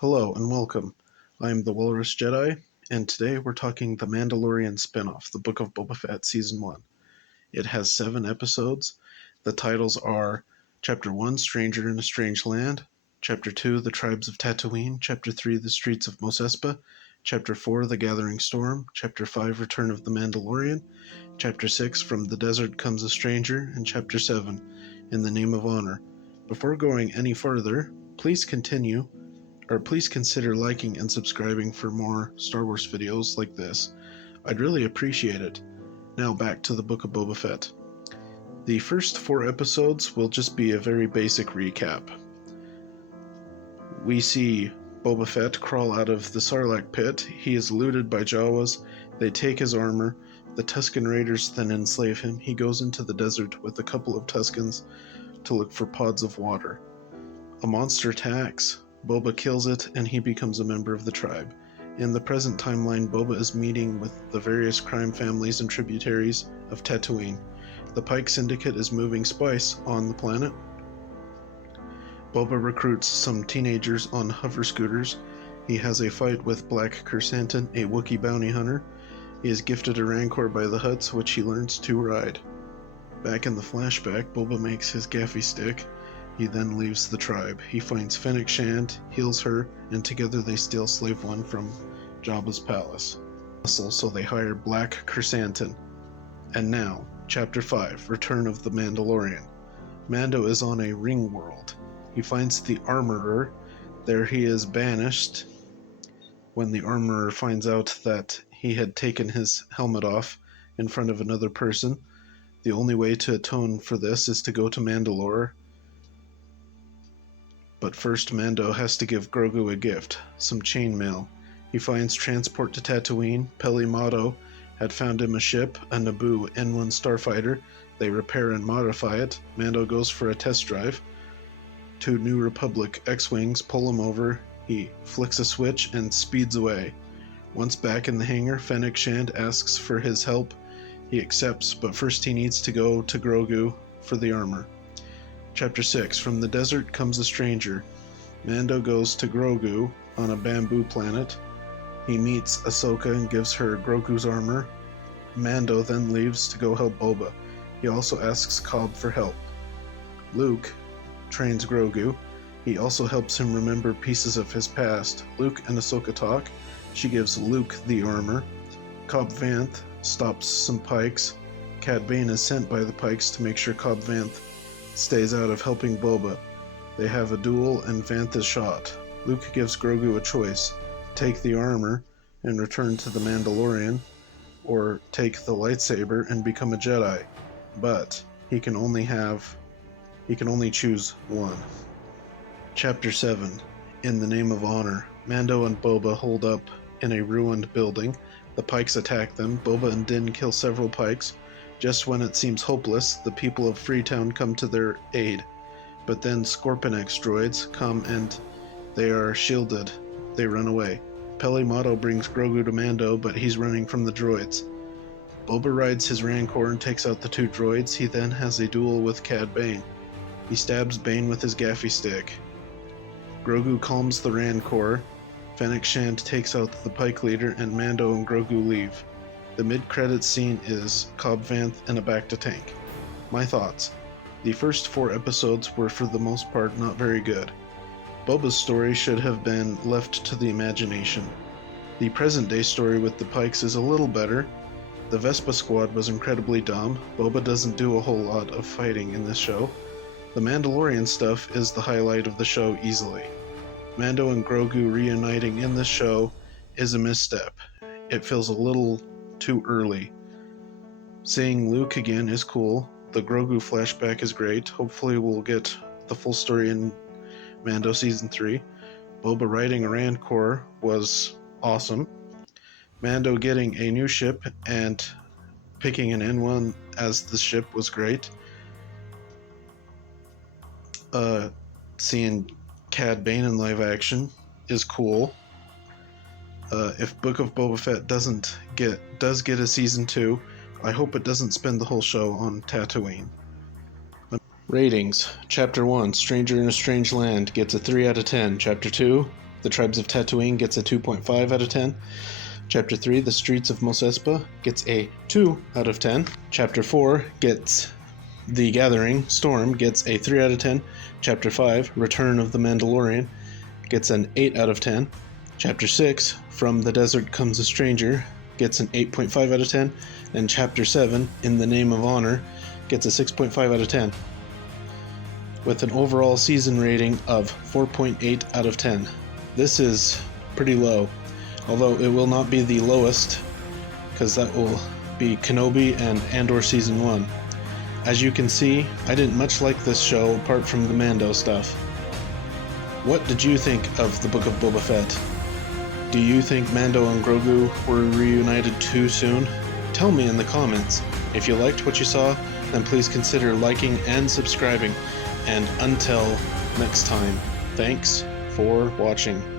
Hello and welcome. I'm the Walrus Jedi, and today we're talking the Mandalorian spin-off, the Book of Boba Fett Season 1. It has 7 episodes. The titles are Chapter 1, Stranger in a Strange Land, Chapter 2, The Tribes of Tatooine, Chapter 3, The Streets of Mos Espa, Chapter 4, The Gathering Storm, Chapter 5, Return of the Mandalorian, Chapter 6, From the Desert Comes a Stranger, and Chapter 7, In the Name of Honor. Before going any further, please consider liking and subscribing for more Star Wars videos like this. I'd really appreciate it. Now back to the Book of Boba Fett. The first 4 episodes will just be a very basic recap. We see Boba Fett crawl out of the Sarlacc pit. He is looted by Jawas. They take his armor. The Tusken Raiders then enslave him. He goes into the desert with a couple of Tuskens to look for pods of water. A monster attacks. Boba kills it, and he becomes a member of the tribe. In the present timeline, Boba is meeting with the various crime families and tributaries of Tatooine. The Pike Syndicate is moving spice on the planet. Boba recruits some teenagers on hover scooters. He has a fight with Black Krrsantan, a Wookiee bounty hunter. He is gifted a Rancor by the Hutts, which he learns to ride. Back in the flashback, Boba makes his gaffy stick. He then leaves the tribe. He finds Fennec Shand, heals her, and together they steal Slave One from Jabba's palace. So they hire Black Krrsantan. And now, Chapter 5, Return of the Mandalorian. Mando is on a ring world. He finds the Armorer. There he is banished. When the Armorer finds out that he had taken his helmet off in front of another person, the only way to atone for this is to go to Mandalore. But first, Mando has to give Grogu a gift, some chainmail. He finds transport to Tatooine. Peli Motto had found him a ship, a Naboo N1 starfighter. They repair and modify it. Mando goes for a test drive. 2 New Republic X-Wings pull him over. He flicks a switch and speeds away. Once back in the hangar, Fennec Shand asks for his help. He accepts, but first he needs to go to Grogu for the armor. Chapter 6, From the Desert Comes a Stranger. Mando goes to Grogu on a bamboo planet. He meets Ahsoka and gives her Grogu's armor. Mando then leaves to go help Boba. He also asks Cobb for help. Luke trains Grogu. He also helps him remember pieces of his past. Luke and Ahsoka talk. She gives Luke the armor. Cobb Vanth stops some Pikes. Cad Bane is sent by the Pikes to make sure Cobb Vanth stays out of helping Boba. They have a duel and Vanth is shot. Luke gives Grogu a choice: take the armor and return to the Mandalorian, or take the lightsaber and become a Jedi. But he can only choose one. Chapter 7, In the Name of Honor. Mando and Boba hold up in a ruined building. The Pikes attack them. Boba and Din kill several Pikes. Just when it seems hopeless, the people of Freetown come to their aid. But then Scorpionex droids come and they are shielded. They run away. Peli Motto brings Grogu to Mando, but he's running from the droids. Boba rides his Rancor and takes out the 2 droids. He then has a duel with Cad Bane. He stabs Bane with his gaffy stick. Grogu calms the Rancor. Fennec Shand takes out the Pike leader, and Mando and Grogu leave. The mid-credits scene is Cobb Vanth in a Bacta-tank. My thoughts. The first 4 episodes were for the most part not very good. Boba's story should have been left to the imagination. The present-day story with the Pikes is a little better. The Vespa squad was incredibly dumb. Boba doesn't do a whole lot of fighting in this show. The Mandalorian stuff is the highlight of the show easily. Mando and Grogu reuniting in this show is a misstep. It feels a little too early. Seeing Luke again is cool. The Grogu flashback is great. Hopefully we'll get the full story in Mando Season 3. Boba riding a Rancor was awesome. Mando getting a new ship and picking an N1 as the ship was great. Seeing Cad Bane in live action is cool. If Book of Boba Fett does get a season 2, I hope it doesn't spend the whole show on Tatooine. Ratings: Chapter 1, Stranger in a Strange Land, gets a 3 out of 10. Chapter 2, The Tribes of Tatooine gets a 2.5 out of 10. Chapter 3, The Streets of Mos Espa, gets a 2 out of 10. Chapter 4 gets The Gathering, Storm, gets a 3 out of 10. Chapter 5, Return of the Mandalorian, gets an 8 out of 10. Chapter 6, From the Desert Comes a Stranger, gets an 8.5 out of 10. And Chapter 7, In the Name of Honor, gets a 6.5 out of 10. With an overall season rating of 4.8 out of 10. This is pretty low, although it will not be the lowest, because that will be Kenobi and Andor Season 1. As you can see, I didn't much like this show apart from the Mando stuff. What did you think of the Book of Boba Fett? Do you think Mando and Grogu were reunited too soon? Tell me in the comments. If you liked what you saw, then please consider liking and subscribing. And until next time, thanks for watching.